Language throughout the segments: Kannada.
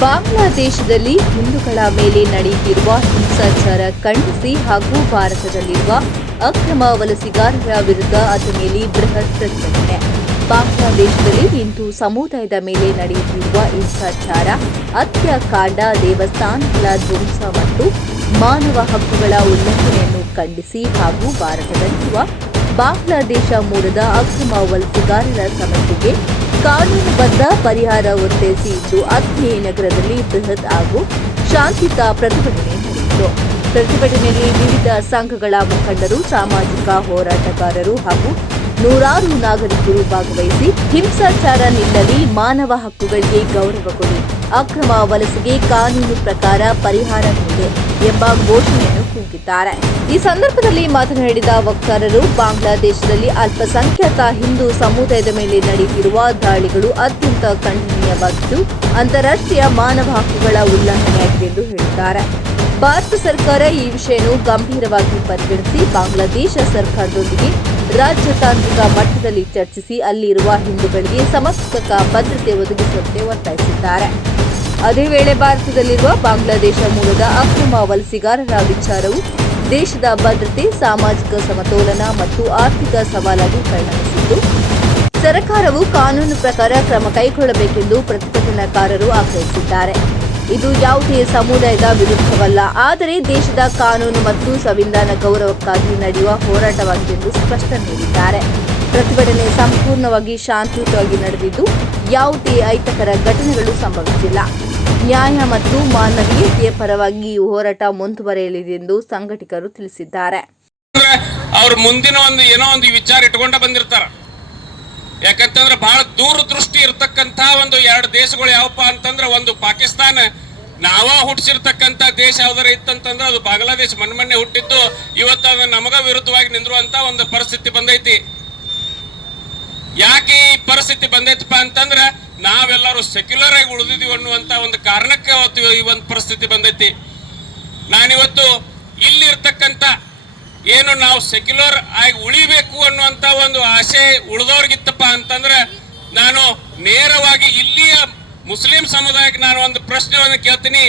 ಬಾಂಗ್ಲಾದೇಶದಲ್ಲಿ ಹಿಂದೂಗಳ ಮೇಲೆ ನಡೆಯುತ್ತಿರುವ ಹಿಂಸಾಚಾರ ಖಂಡಿಸಿ ಹಾಗೂ ಭಾರತದಲ್ಲಿರುವ ಅಕ್ರಮ ವಲಸಿಗಾರರ ವಿರುದ್ಧ ಅಥಣಿಯಲ್ಲಿ ಬೃಹತ್ ಪ್ರತಿಭಟನೆ. ಬಾಂಗ್ಲಾದೇಶದಲ್ಲಿ ಹಿಂದೂ ಸಮುದಾಯದ ಮೇಲೆ ನಡೆಯುತ್ತಿರುವ ಹಿಂಸಾಚಾರ, ಹತ್ಯಾಕಾಂಡ, ದೇವಸ್ಥಾನಗಳ ಧ್ವಂಸ ಮತ್ತು ಮಾನವ ಹಕ್ಕುಗಳ ಉಲ್ಲಂಘನೆಯನ್ನು ಖಂಡಿಸಿ ಹಾಗೂ ಭಾರತದಲ್ಲಿರುವ ಬಾಂಗ್ಲಾದೇಶ ಮೂಲದ ಅಕ್ರಮ ವಲಸಿಗಾರರ ಸಮಸ್ಯೆಗೆ ಕಾನೂನುಬದ್ಧ ಪರಿಹಾರ ಒತ್ತಾಯಿಸಿ ಇಂದು ಅಗ್ನಿ ನಗರದಲ್ಲಿ ಬೃಹತ್ ಹಾಗೂ ಶಾಂತಿಯುತ ಪ್ರತಿಭಟನೆ ನಡೆಯಿತು. ಪ್ರತಿಭಟನೆಯಲ್ಲಿ ವಿವಿಧ ಸಂಘಗಳ ಮುಖಂಡರು, ಸಾಮಾಜಿಕ ಹೋರಾಟಗಾರರು ಹಾಗೂ ನೂರಾರು ನಾಗರಿಕರು ಭಾಗವಹಿಸಿ ಹಿಂಸಾಚಾರ ನಿಲ್ಲಲಿ ಮಾನವ ಹಕ್ಕುಗಳಿಗೆ ಗೌರವ ಕೊಡಿ ಅಕ್ರಮ ವಲಸೆಗೆ ಕಾನೂನು ಪ್ರಕಾರ ಪರಿಹಾರ ನೀಡಿದೆ ಎಂಬ ಘೋಷಣೆಯನ್ನು ಕೂಗಿದ್ದಾರೆ. ಈ ಸಂದರ್ಭದಲ್ಲಿ ಮಾತನಾಡಿದ ವಕ್ತಾರರು, ಬಾಂಗ್ಲಾದೇಶದಲ್ಲಿ ಅಲ್ಪಸಂಖ್ಯಾತ ಹಿಂದೂ ಸಮುದಾಯದ ಮೇಲೆ ನಡೆಯುತ್ತಿರುವ ದಾಳಿಗಳು ಅತ್ಯಂತ ಖಂಡನೀಯವಾಗಿದ್ದು, ಅಂತಾರಾಷ್ಟ್ರೀಯ ಮಾನವ ಹಕ್ಕುಗಳ ಉಲ್ಲಂಘನೆಯಾಗಿದೆ ಎಂದು ಹೇಳಿದ್ದಾರೆ. ಭಾರತ ಸರ್ಕಾರ ಈ ವಿಷಯವನ್ನು ಗಂಭೀರವಾಗಿ ಪರಿಗಣಿಸಿ, ಬಾಂಗ್ಲಾದೇಶ ಸರ್ಕಾರದೊಂದಿಗೆ ರಾಜತಾಂತ್ರಿಕ ಮಟ್ಟದಲ್ಲಿ ಚರ್ಚಿಸಿ ಅಲ್ಲಿರುವ ಹಿಂದೂಗಳಿಗೆ ಸಮರ್ಪಕ ಭದ್ರತೆ ಒದಗಿಸುವಂತೆ ಒತ್ತಾಯಿಸಿದ್ದಾರೆ. ಅದೇ ವೇಳೆ ಭಾರತದಲ್ಲಿರುವ ಬಾಂಗ್ಲಾದೇಶ ಮೂಲದ ಅಕ್ರಮ ವಲಸಿಗಾರರ ವಿಚಾರವು ದೇಶದ ಭದ್ರತೆ, ಸಾಮಾಜಿಕ ಸಮತೋಲನ ಮತ್ತು ಆರ್ಥಿಕ ಸವಾಲಾಗಿ ಪರಿಣಮಿಸಿದ್ದು ಸರ್ಕಾರವು ಕಾನೂನು ಪ್ರಕಾರ ಕ್ರಮ ಕೈಗೊಳ್ಳಬೇಕೆಂದು ಪ್ರತಿಭಟನಾಕಾರರು ಆಗ್ರಹಿಸಿದ್ದಾರೆ. ಇದು ಯಾವುದೇ ಸಮುದಾಯದ ವಿರುದ್ಧವಲ್ಲ. ಆದರೆ ದೇಶದ ಕಾನೂನು ಮತ್ತು ಸಂವಿಧಾನ ಗೌರವಕ್ಕಾಗಿ ನಡೆಯುವ ಹೋರಾಟವಾಗಿದೆ ಎಂದು ಸ್ಪಷ್ಟನೆ ನೀಡಿದ್ದಾರೆ. ಪ್ರತಿಭಟನೆ ಸಂಪೂರ್ಣವಾಗಿ ಶಾಂತಿಯುತವಾಗಿ ನಡೆದಿದ್ದು, ಯಾವುದೇ ಅಹಿತಕರ ಘಟನೆಗಳು ಸಂಭವಿಸಿಲ್ಲ. ನ್ಯಾಯ ಮತ್ತು ಮಾನವೀಯತೆಯ ಪರವಾಗಿ ಈ ಹೋರಾಟ ಮುಂದುವರೆಯಲಿದೆ ಎಂದು ಸಂಘಟಕರು ತಿಳಿಸಿದ್ದಾರೆ. ಅವರು ಮುಂದಿನ ಒಂದು ಏನೋ ಒಂದು ವಿಚಾರ ಇಟ್ಕೊಂಡ ಬಂದಿರ್ತಾರ. ಯಾಕಂತಂದ್ರೆ ಬಹಳ ದೂರದೃಷ್ಟಿ ಇರತಕ್ಕಂತ ಒಂದು ಎರಡು ದೇಶಗಳು ಯಾವಪ್ಪ ಅಂತಂದ್ರೆ ಒಂದು ಪಾಕಿಸ್ತಾನ. ನಾವ ಹುಟ್ಟಿಸಿರ್ತಕ್ಕಂತ ದೇಶ ಯಾವ್ದಾರ ಇತ್ತಂತಂದ್ರೆ ಅದು ಬಾಂಗ್ಲಾದೇಶ ಮನ್ಮನ್ನೆ ಮೊನ್ನೆ ಹುಟ್ಟಿದ್ದು. ಇವತ್ತು ಅದು ನಮಗ ವಿರುದ್ಧವಾಗಿ ನಿಂದಿರುವಂತ ಒಂದು ಪರಿಸ್ಥಿತಿ ಬಂದೈತಿ. ಯಾಕೆ ಈ ಪರಿಸ್ಥಿತಿ ಬಂದೈತಪ್ಪ ಅಂತಂದ್ರೆ ನಾವೆಲ್ಲರೂ ಸೆಕ್ಯುಲರ್ ಆಗಿ ಉಳಿದಿದೀವಿ ಅನ್ನುವಂತ ಒಂದು ಕಾರಣಕ್ಕೆ ಅವತ್ತು ಈ ಒಂದು ಪರಿಸ್ಥಿತಿ ಬಂದೈತಿ. ನಾನಿವತ್ತು ಇಲ್ಲಿರ್ತಕ್ಕಂಥ ಏನು ನಾವು ಸೆಕ್ಯುಲರ್ ಆಗಿ ಉಳಿಬೇಕು ಅನ್ನುವಂತ ಒಂದು ಆಸೆ ಉಳಿದವ್ರಿಗಿತ್ತಪ್ಪ ಅಂತಂದ್ರೆ ನಾನು ನೇರವಾಗಿ ಇಲ್ಲಿಯ ಮುಸ್ಲಿಂ ಸಮುದಾಯಕ್ಕೆ ನಾನು ಒಂದು ಪ್ರಶ್ನೆಯನ್ನು ಕೇಳ್ತೀನಿ.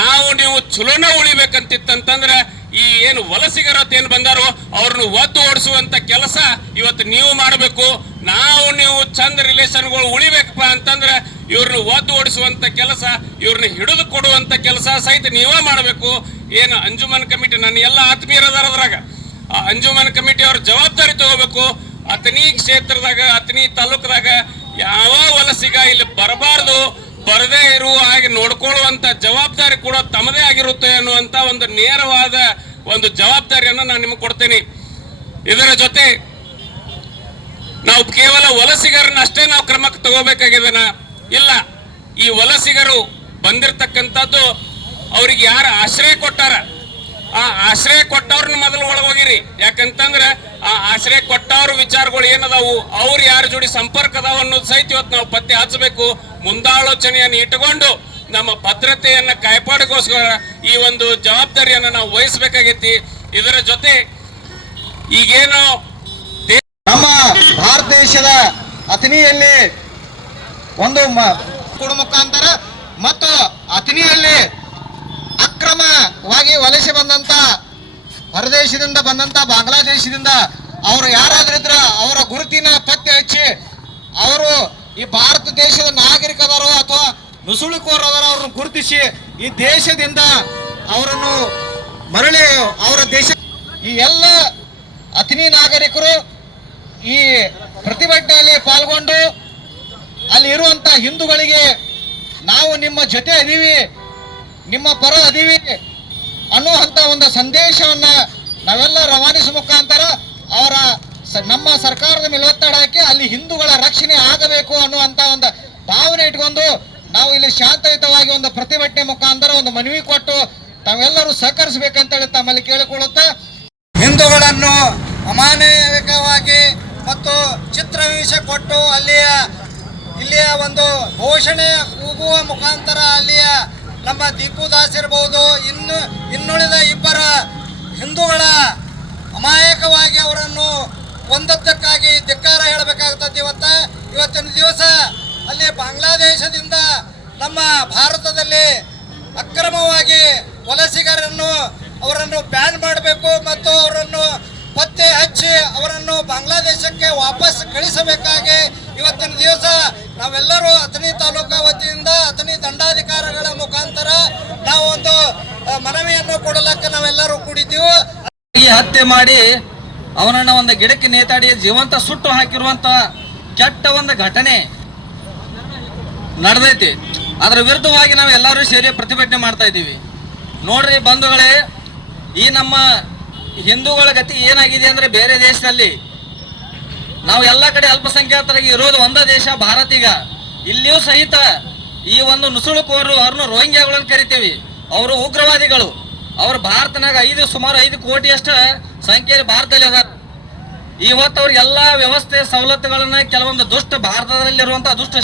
ನಾವು ನೀವು ಚಲೋನ ಉಳಿಬೇಕಂತಿತ್ತಂತಂದ್ರೆ ಈ ಏನು ವಲಸಿಗರ ಏನು ಬಂದಾರೋ ಅವ್ರನ್ನ ಒದ್ದು ಓಡಿಸುವಂತ ಕೆಲಸ ಇವತ್ತು ನೀವು ಮಾಡಬೇಕು. ನಾವು ನೀವು ಚಂದ ರಿಲೇಷನ್ಗಳು ಉಳಿಬೇಕಪ್ಪ ಅಂತಂದ್ರೆ ಇವ್ರನ್ನ ಒದ್ದು ಓಡಿಸುವಂತ ಕೆಲಸ, ಇವ್ರನ್ನ ಹಿಡಿದು ಕೊಡುವಂತ ಕೆಲಸ ಸಹಿತ ನೀವೇ ಮಾಡಬೇಕು. ಏನು ಅಂಜುಮನ್ ಕಮಿಟಿ ನನ್ನ ಎಲ್ಲ ಆತ್ಮೀಯರದಾರ ಅದ್ರಾಗ ಆ ಅಂಜುಮನ್ ಕಮಿಟಿ ಅವ್ರ ಜವಾಬ್ದಾರಿ ತಗೋಬೇಕು. ಅತನಿ ಕ್ಷೇತ್ರದಾಗ ಅತನಿ ತಾಲೂಕದಾಗ ಯಾವ ವಲಸಿಗ ಇಲ್ಲಿ ಬರಬಾರದು, ಬರದೇ ಇರುವ ಹಾಗೆ ನೋಡ್ಕೊಳ್ಳುವಂತ ಜವಾಬ್ದಾರಿ ಕೂಡ ತಮ್ಮದೇ ಆಗಿರುತ್ತೆ ಅನ್ನುವಂತ ಒಂದು ನೇರವಾದ ಒಂದು ಜವಾಬ್ದಾರಿಯನ್ನು ನಾನು ನಿಮಗೆ ಕೊಡ್ತೇನೆ. ಇದರ ಜೊತೆ ನಾವು ಕೇವಲ ವಲಸಿಗರನ್ನ ಅಷ್ಟೇ ನಾವು ಕ್ರಮಕ್ಕೆ ತಗೋಬೇಕಾಗಿದನ? ಇಲ್ಲ. ಈ ವಲಸಿಗರು ಬಂದಿರತಕ್ಕಂಥದ್ದು ಅವ್ರಿಗೆ ಯಾರು ಆಶ್ರಯ ಕೊಟ್ಟಾರ? ಆ ಆಶ್ರಯ ಕೊಟ್ಟವ್ರನ್ನ ಮೊದಲು ಒಳಗೋಗಿರಿ ಯಾಕಂತಂದ್ರೆ ಆ ಆಶ್ರಯ ಕೊಟ್ಟವ್ರ ವಿಚಾರಗಳು ಏನದಾವು? ಅವ್ರು ಯಾರ ಜೋಡಿ ಸಂಪರ್ಕ ಅದಾವ ಅನ್ನೋದು ಸಹಿತ ಇವತ್ತು ನಾವು ಪತ್ತೆ ಹಚ್ಚಬೇಕು. ಮುಂದಾಲೋಚನೆಯನ್ನು ಇಟ್ಟುಕೊಂಡು ನಮ್ಮ ಭದ್ರತೆಯನ್ನ ಕಾಯ್ಪಾಡಿಗೋಸ್ಕರ ಈ ಒಂದು ಜವಾಬ್ದಾರಿಯನ್ನ ನಾವು ವಹಿಸಬೇಕಾಗೈತಿ. ಇದರ ಜೊತೆ ಈಗೇನು ನಮ್ಮ ಭಾರತ ದೇಶದ ಅಥಣಿಯಲ್ಲಿ ಒಂದು ಕುಡು ಮುಖಾಂತರ ಮತ್ತು ಅಥಣಿಯಲ್ಲಿ ಅಕ್ರಮವಾಗಿ ವಲಸೆ ಬಂದಂತ ಹೊರದೇಶದಿಂದ ಬಂದಂತ ಬಾಂಗ್ಲಾದೇಶದಿಂದ ಅವರು ಯಾರಾದ್ರಿದ್ರ ಅವರ ಗುರುತಿನ ಪತ್ತೆ ಹಚ್ಚಿ ಅವರು ಈ ಭಾರತ ದೇಶದ ನಾಗರಿಕದಾರೋ ಅಥವಾ ನುಸುಳುಕೋರದಾರೋ ಅವ್ರನ್ನ ಗುರುತಿಸಿ ಈ ದೇಶದಿಂದ ಅವರನ್ನು ಮರಳಿ ಅವರ ದೇಶ ಈ ಎಲ್ಲ ಅತಿನಿ ನಾಗರಿಕರು ಈ ಪ್ರತಿಭಟನೆಯಲ್ಲಿ ಪಾಲ್ಗೊಂಡು ಅಲ್ಲಿ ಇರುವಂತ ಹಿಂದೂಗಳಿಗೆ ನಾವು ನಿಮ್ಮ ಜೊತೆ ಅದೀವಿ, ನಿಮ್ಮ ಪರ ಅದೀವಿ. ಅನ್ನುವಂತ ಒಂದು ಸಂದೇಶವನ್ನ ನಾವೆಲ್ಲ ರವಾನಿಸುವ ಮುಖಾಂತರ ಅವರ ನಮ್ಮ ಸರ್ಕಾರದ ಮೇಲೆ ಒತ್ತಡ ಹಾಕಿ ಅಲ್ಲಿ ಹಿಂದೂಗಳ ರಕ್ಷಣೆ ಆಗಬೇಕು ಅನ್ನುವಂತ ಒಂದು ಭಾವನೆ ಇಟ್ಕೊಂಡು ನಾವು ಇಲ್ಲಿ ಶಾಂತಯುತವಾಗಿ ಒಂದು ಪ್ರತಿಭಟನೆ ಮುಖಾಂತರ ಒಂದು ಮನವಿ ಕೊಟ್ಟು ತಾವೆಲ್ಲರೂ ಸಹಕರಿಸಬೇಕಂತೇಳಿ ತಮ್ಮಲ್ಲಿ ಕೇಳಿಕೊಳ್ಳುತ್ತಾ ಹಿಂದೂಗಳನ್ನು ಅಮಾನವಿಕವಾಗಿ ಮತ್ತು ಚಿತ್ರಹಿಂಸೆ ಕೊಟ್ಟು ಅಲ್ಲಿಯ, ಇಲ್ಲಿಯ ಒಂದು ಘೋಷಣೆ ಕೂಗುವ ಮುಖಾಂತರ ಅಲ್ಲಿಯ ನಮ್ಮ ದೀಪು ದಾಸ್ ಇರಬಹುದು ಇನ್ನು ಇನ್ನುಳಿದ ಇಬ್ಬರ ಹಿಂದೂಗಳ ಅಮಾಯಕವಾಗಿ ಅವರನ್ನು ಒಂದದ್ದಕ್ಕಾಗಿ ಧಿಕ್ಕಾರ ಹೇಳಬೇಕಾಗ್ತದೆ ಇವತ್ತ. ಇವತ್ತಿನ ದಿವಸ ಅಲ್ಲಿ ಬಾಂಗ್ಲಾದೇಶದಿಂದ ನಮ್ಮ ಭಾರತದಲ್ಲಿ ಅಕ್ರಮವಾಗಿ ವಲಸಿಗರನ್ನು ಅವರನ್ನು ಬ್ಯಾನ್ ಮಾಡಬೇಕು ಮತ್ತು ಅವರನ್ನು ಪತ್ತೆ ಹಚ್ಚಿ ಅವರನ್ನು ಬಾಂಗ್ಲಾದೇಶಕ್ಕೆ ವಾಪಸ್ ಕಳಿಸಬೇಕಾಗಿ ಇವತ್ತಿನ ದಿವಸ ನಾವೆಲ್ಲರೂ ಅಥಣಿ ತಾಲೂಕಾ ಮನವಿಯನ್ನು ಕೊಡಲಕ್ಕ ನಾವೆಲ್ಲರೂ ಕೂಡಿದ್ದೀವಿ. ಈ ಹತ್ಯೆ ಮಾಡಿ ಅವನನ್ನ ಒಂದು ಗಿಡಕ್ಕೆ ನೇತಾಡಿ ಜೀವಂತ ಸುಟ್ಟು ಹಾಕಿರುವಂತ ಕೆಟ್ಟ ಒಂದು ಘಟನೆ ನಡೆದೈತಿ. ಅದರ ವಿರುದ್ಧವಾಗಿ ನಾವು ಎಲ್ಲರೂ ಸೇರಿ ಪ್ರತಿಭಟನೆ ಮಾಡ್ತಾ ಇದ್ದೀವಿ. ನೋಡ್ರಿ ಬಂಧುಗಳೇ, ಈ ನಮ್ಮ ಹಿಂದೂಗಳ ಗತಿ ಏನಾಗಿದೆ ಅಂದ್ರೆ ಬೇರೆ ದೇಶದಲ್ಲಿ ನಾವು ಎಲ್ಲ ಕಡೆ ಅಲ್ಪಸಂಖ್ಯಾತರಿಗೆ ಇರೋದು ಒಂದೇ ದೇಶ ಭಾರತೀಗ ಇಲ್ಲಿಯೂ ಸಹಿತ ಈ ಒಂದು ನುಸುಳುಕೋರು ಅವ್ರನ್ನ ರೋಹಿಂಗ್ಯಾಗಳನ್ನು ಕರಿತೀವಿ. ಅವರು ಉಗ್ರವಾದಿಗಳು. ಅವರು ಭಾರತನಾಗ ಐದು ಸುಮಾರು ಐದು ಕೋಟಿಯಷ್ಟು ಸಂಖ್ಯೆಯಲ್ಲಿ ಭಾರತದಲ್ಲಿ ಅದಾರ. ಇವತ್ತು ಅವ್ರ ಎಲ್ಲಾ ವ್ಯವಸ್ಥೆ ಸವಲತ್ತುಗಳನ್ನ ಕೆಲವೊಂದು ದುಷ್ಟ ಭಾರತದಲ್ಲಿರುವಂತಹ ದುಷ್ಟ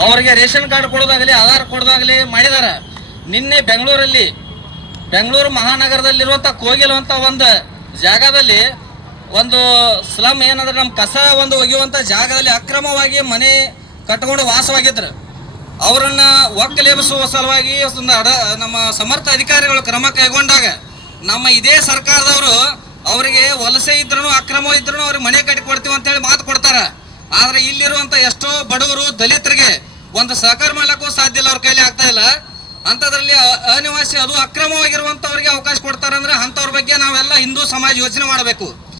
ಅವರಿಗೆ ರೇಷನ್ ಕಾರ್ಡ್ ಕೊಡೋದಾಗಲಿ, ಆಧಾರ್ ಕೊಡೋದಾಗಲಿ ಮಾಡಿದಾರ. ನಿನ್ನೆ ಬೆಂಗಳೂರಲ್ಲಿ, ಬೆಂಗಳೂರು ಮಹಾನಗರದಲ್ಲಿರುವಂತ ಕೋಗಿಲು ಅಂತ ಒಂದು ಜಾಗದಲ್ಲಿ ಒಂದು ಸ್ಲಮ್ ಏನಂದ್ರೆ ನಮ್ಮ ಕಸ ಒಂದು ಒಗೆಯುವಂತ ಜಾಗದಲ್ಲಿ ಅಕ್ರಮವಾಗಿ ಮನೆ ಕಟ್ಕೊಂಡು ವಾಸವಾಗಿದ್ರು. ಅವರನ್ನ ಒಕ್ಕಲೆಬ್ಬಿಸುವ ಸಲುವಾಗಿ ನಮ್ಮ ಸಮರ್ಥ ಅಧಿಕಾರಿಗಳು ಕ್ರಮ ಕೈಗೊಂಡಾಗ ನಮ್ಮ ಇದೇ ಸರ್ಕಾರದವರು ಅವರಿಗೆ ವಲಸೆ ಇದ್ರು ಅಕ್ರಮ ಇದ್ರು ಅವ್ರಿಗೆ ಮನೆ ಕಟ್ಟಿ ಕೊಡ್ತೀವಿ ಅಂತ ಹೇಳಿ ಮಾತು ಕೊಡ್ತಾರ. ಆದ್ರೆ ಇಲ್ಲಿರುವಂತ ಎಷ್ಟೋ ಬಡವರು, ದಲಿತರಿಗೆ ಒಂದು ಸಹಕಾರ ಮಾಡ್ಲಿಕ್ಕೂ ಸಾಧ್ಯ ಇಲ್ಲ ಅವ್ರ ಕೈಲಿ ಆಗ್ತಾ ಇಲ್ಲ. ಅಂತದ್ರಲ್ಲಿ ಅನಿವಾಸಿ ಅದು ಅಕ್ರಮವಾಗಿರುವಂತವ್ರಿಗೆ ಅವಕಾಶ ಕೊಡ್ತಾರಂದ್ರೆ ಅಂತವ್ರ ಬಗ್ಗೆ ನಾವೆಲ್ಲ ಹಿಂದೂ ಸಮಾಜ ಯೋಚನೆ ಮಾಡಬೇಕು.